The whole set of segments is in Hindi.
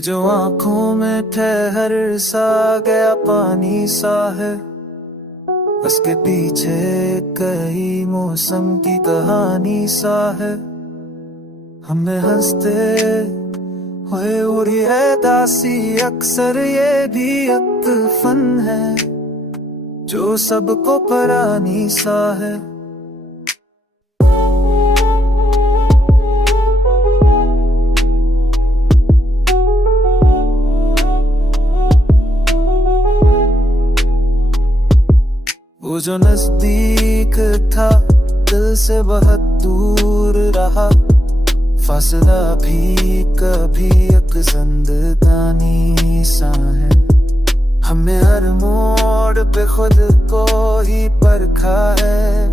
जो आंखों में ठहर सा गया पानी सा है, उसके पीछे कई मौसम की कहानी सा है। हमें हंसते हुए उड़ी है दासी, अक्सर ये भी एक फन है जो सबको परानी सा है। वो जो नजदीक था दिल से बहुत दूर रहा, फासला भी कभी एक जिंदगानी सा है। हमें हर मोड़ पे खुद को ही परखा है,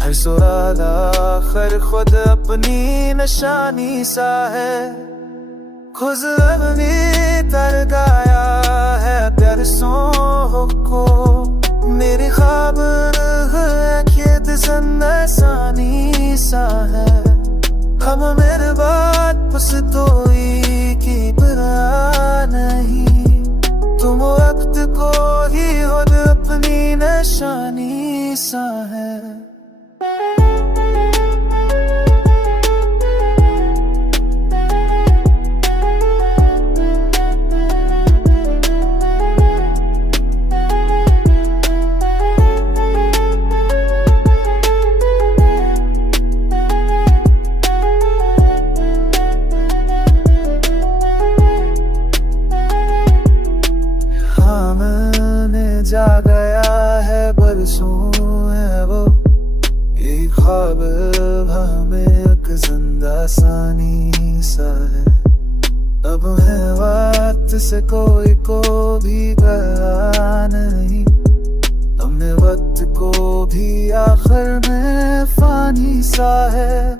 हर सुराग आखिर खुद अपनी निशानी सा है। खुद अपनी तर गाया है प्यारसों को, मेरे ख्वाब है खेत आसानी सा है। हम मेरे बात पछतोई की बुरा नहीं, तुम वक्त को ही खुद अपनी निशानी सा है। जा गया है बरसों है वो, ये ख्वाब हमें एक जिंदा सानी सा है। अब है वक्त से कोई को भी गया नहीं, हमने वक्त को भी आखिर में फानी सा है।